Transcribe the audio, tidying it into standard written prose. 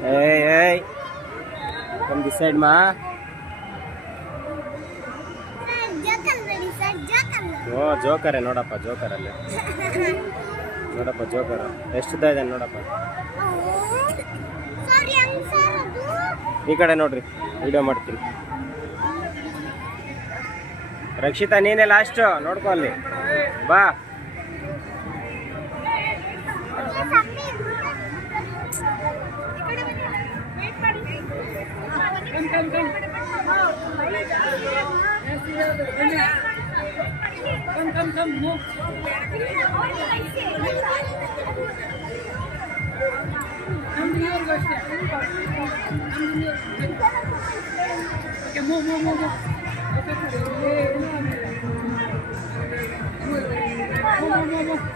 Hey, hey, come this side, ma. ಓ joker ನೋಡಪ್ಪ, joker ಅಲ್ಲಿ ನೋಡಪ್ಪ, ಜೋಕರ್ ಎಷ್ಟುದ್ದ ಇದೆ ನೋಡಪ್ಪ. ಈ ಕಡೆ ನೋಡ್ರಿ, ವಿಡಿಯೋ ಮಾಡ್ತೀನಿ. ರಕ್ಷಿತಾ ನೀನೇ ಲಾಸ್ಟ್, ನೋಡ್ಕೊ ಅಲ್ಲಿ ಬಾ. Come, move. Come here, Gosha. Come here. Okay, move. Okay, move.